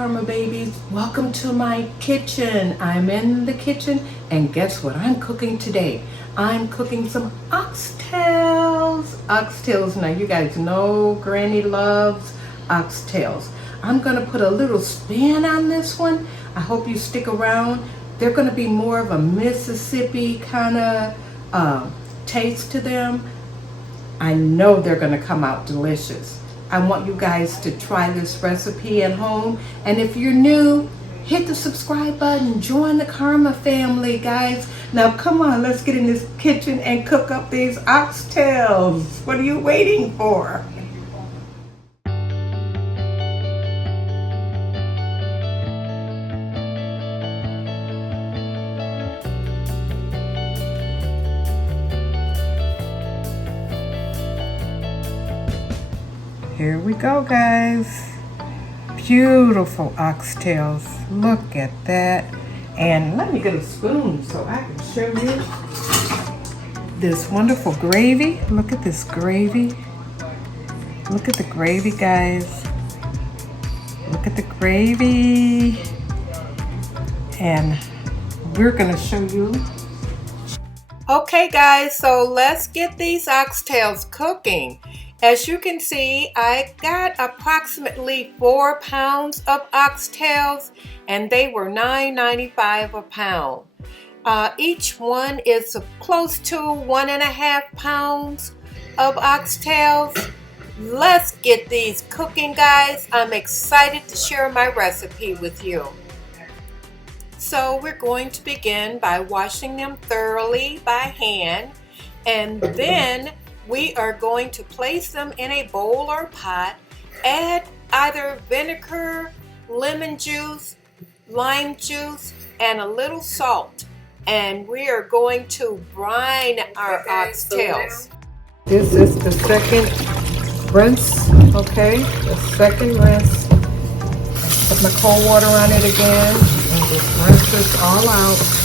GrannyKarma babies. Welcome to my kitchen. I'm in the kitchen and guess what I'm cooking today? I'm cooking some oxtails. Oxtails, now you guys know Granny loves oxtails. I'm gonna put a little spin on this one. I hope you stick around. They're gonna be more of a Mississippi kind of taste to them. I know they're gonna come out delicious. I want you guys to try this recipe at home. And if you're new, hit the subscribe button, join the Karma family, guys. Now come on, let's get in this kitchen and cook up these oxtails. What are you waiting for? Here we go, guys. Beautiful oxtails. Look at that. And let me get a spoon so I can show you this wonderful gravy. Look at this gravy. Look at the gravy, guys. Look at the gravy. And we're gonna show you. Okay, guys, so let's get these oxtails cooking. As you can see, I got approximately 4 pounds of oxtails and they were $9.95 a pound. Each one is close to 1.5 pounds of oxtails. Let's get these cooking, guys. I'm excited to share my recipe with you. So we're going to begin by washing them thoroughly by hand, and then we are going to place them in a bowl or pot, add either vinegar, lemon juice, lime juice, and a little salt. And we are going to brine our oxtails. This is the second rinse, okay? The second rinse. Put my cold water on it again and just rinse this all out.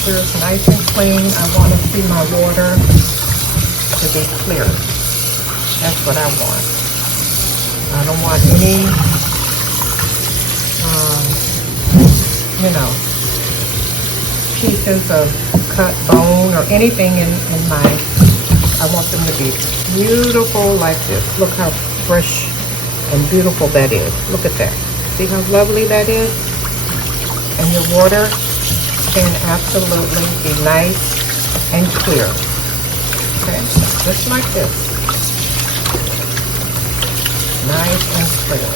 Sure it's nice and clean. I want to see my water to be clear. That's what I want. I don't want any, pieces of cut bone or anything in my, I want them to be beautiful like this. Look how fresh and beautiful that is. Look at that. See how lovely that is? And your water can absolutely be nice and clear. Okay, just like this. Nice and clear.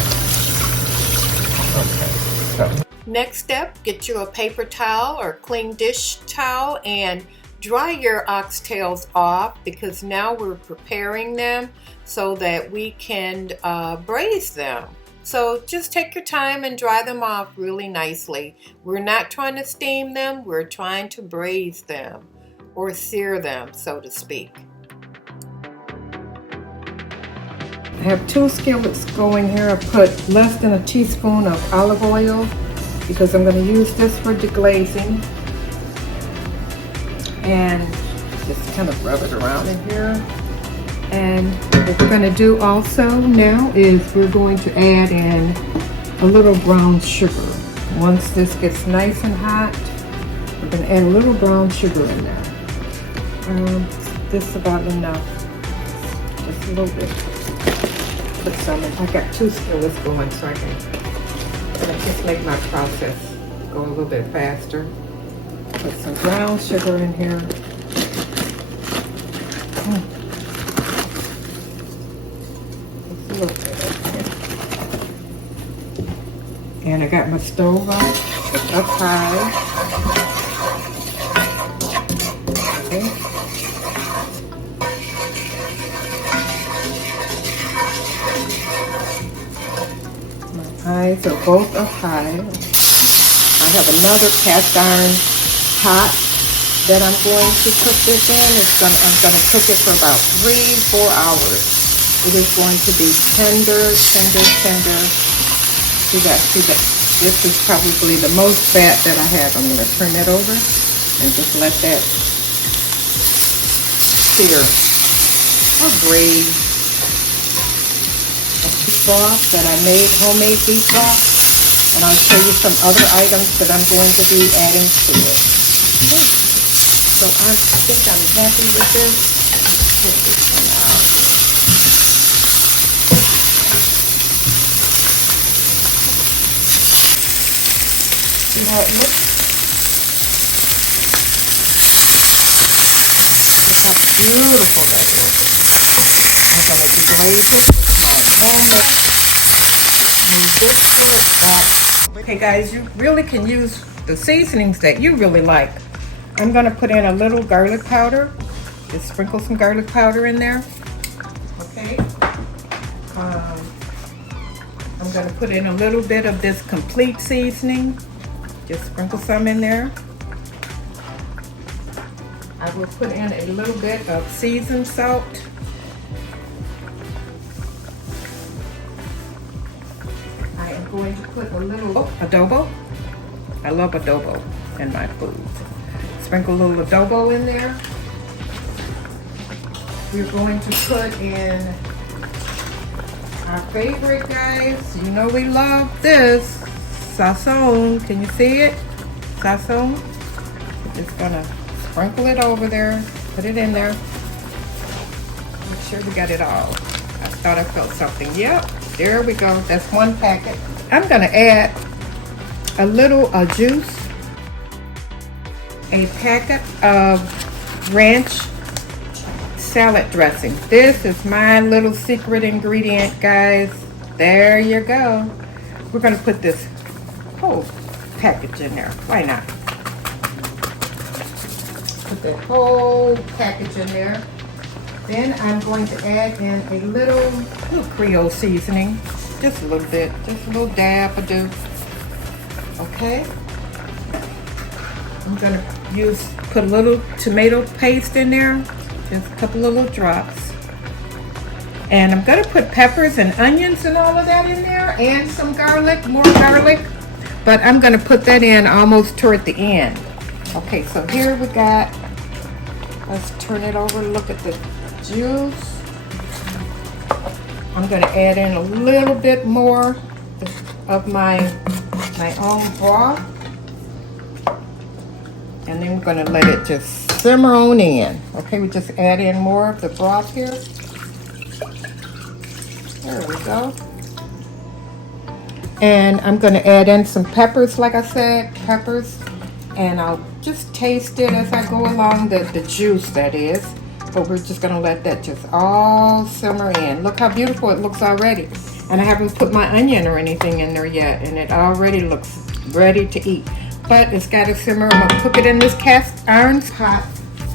Okay, so. Next step, get you a paper towel or clean dish towel and dry your oxtails off, because now we're preparing them so that we can braise them. So just take your time and dry them off really nicely. We're not trying to steam them, we're trying to braise them or sear them, so to speak. I have 2 skillets going here. I put less than a teaspoon of olive oil because I'm going to use this for deglazing. And just kind of rub it around in here. And what we're going to do also now is we're going to add in a little brown sugar. Once this gets nice and hot, we're going to add a little brown sugar in there. This is about enough. Just a little bit. Put some in. I got 2 skillets going so I can just make my process go a little bit faster. Put some brown sugar in here. And I got my stove on, it's up high. Okay. My eyes are both up high. I have another cast iron pot that I'm going to cook this in. I'm going to cook it for about 3-4 hours. It is going to be tender, tender, tender. See that? This is probably the most fat that I have. I'm going to turn that over and just let that sear or braise broth that I made, homemade beef broth. And I'll show you some other items that I'm going to be adding to it. Okay. So I think I'm happy with this. Take this one out. See how it looks? Look how beautiful that is. I'm going to deglaze it with my homemade. And this will okay guys, you really can use the seasonings that you really like. I'm going to put in a little garlic powder. Just sprinkle some garlic powder in there. Okay. I'm going to put in a little bit of this complete seasoning. Just sprinkle some in there. I will put in a little bit of seasoned salt. I am going to put a little adobo. I love adobo in my food. Sprinkle a little adobo in there. We're going to put in our favorite, guys. You know we love this. Sazon. Can you see it? Sazon. Just gonna sprinkle it over there. Put it in there. Make sure we got it all. I thought I felt something. Yep. There we go. That's one packet. I'm gonna add a little juice. A packet of ranch salad dressing. This is my little secret ingredient, guys. There you go. We're gonna put this whole package in there. Why not? Put the whole package in there. Then I'm going to add in a little Creole seasoning. Just a little bit. Just a little dab of do. Okay. I'm gonna put a little tomato paste in there. Just a couple of little drops. And I'm gonna put peppers and onions and all of that in there, and some garlic, more garlic. But I'm gonna put that in almost toward the end. Okay, so here we got, let's turn it over, look at the juice. I'm gonna add in a little bit more of my own broth. And then we're gonna let it just simmer on in. Okay, we just add in more of the broth here. There we go. And I'm gonna add in some peppers, like I said, peppers. And I'll just taste it as I go along, the juice that is. But we're just gonna let that just all simmer in. Look how beautiful it looks already. And I haven't put my onion or anything in there yet, and it already looks ready to eat. But it's gotta simmer. I'm gonna cook it in this cast iron pot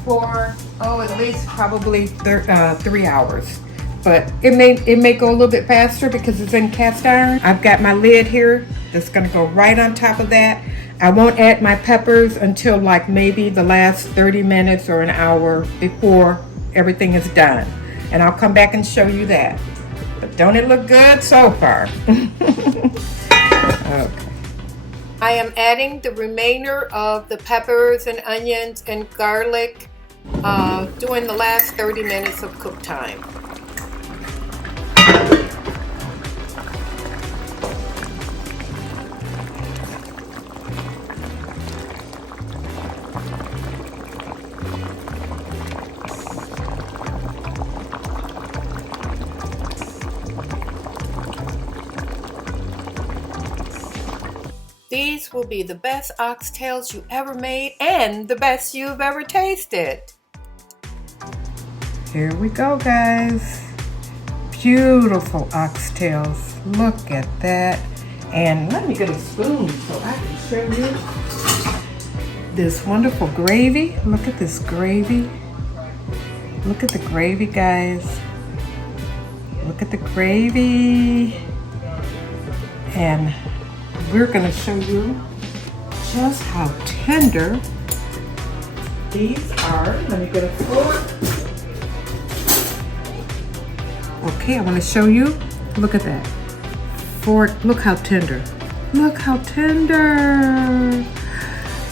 for, at least probably 3 hours. But it may go a little bit faster because it's in cast iron. I've got my lid here that's gonna go right on top of that. I won't add my peppers until like maybe the last 30 minutes or an hour before everything is done. And I'll come back and show you that. But don't it look good so far? Okay. I am adding the remainder of the peppers and onions and garlic during the last 30 minutes of cook time. These will be the best oxtails you ever made and the best you've ever tasted. Here we go, guys. Beautiful oxtails. Look at that. And let me get a spoon so I can show you this wonderful gravy. Look at this gravy. Look at the gravy, guys. Look at the gravy. And we're going to show you just how tender these are. Let me get a fork. Okay, I want to show you. Look at that. Fork. Look how tender. Look how tender.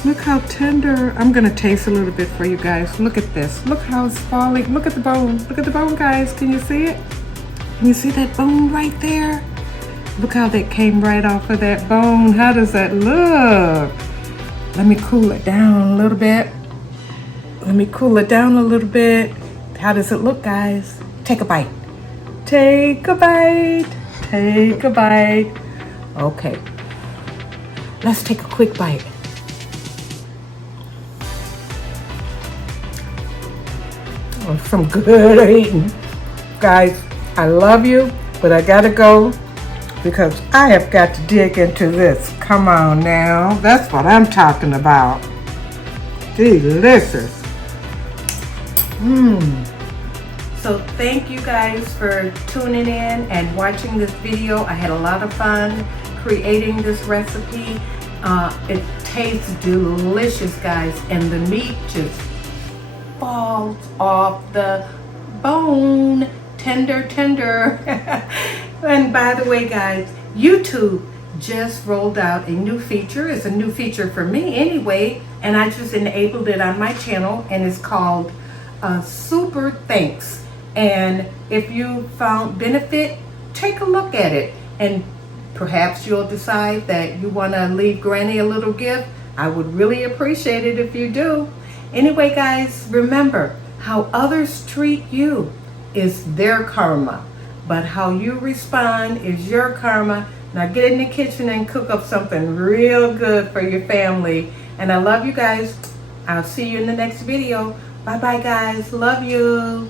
Look how tender. I'm going to taste a little bit for you guys. Look at this. Look how it's falling. Look at the bone. Look at the bone, guys. Can you see it? Can you see that bone right there? Look how that came right off of that bone. How does that look? Let me cool it down a little bit. Let me cool it down a little bit. How does it look, guys? Take a bite. Take a bite. Take a bite. Okay. Let's take a quick bite. Oh, some good eating. Guys, I love you, but I gotta go because I have got to dig into this. Come on now. That's what I'm talking about. Delicious. So thank you guys for tuning in and watching this video. I had a lot of fun creating this recipe. It tastes delicious, guys, and the meat just falls off the bone. Tender, tender. And by the way, guys, YouTube just rolled out a new feature. It's a new feature for me anyway, and I just enabled it on my channel, and it's called Super Thanks. And if you found benefit, take a look at it, and perhaps you'll decide that you want to leave Granny a little gift. I would really appreciate it if you do. Anyway, guys, remember, how others treat you is their karma, but how you respond is your karma. Now get in the kitchen and cook up something real good for your family. And I love you guys. I'll see you in the next video. Bye bye, guys. Love you.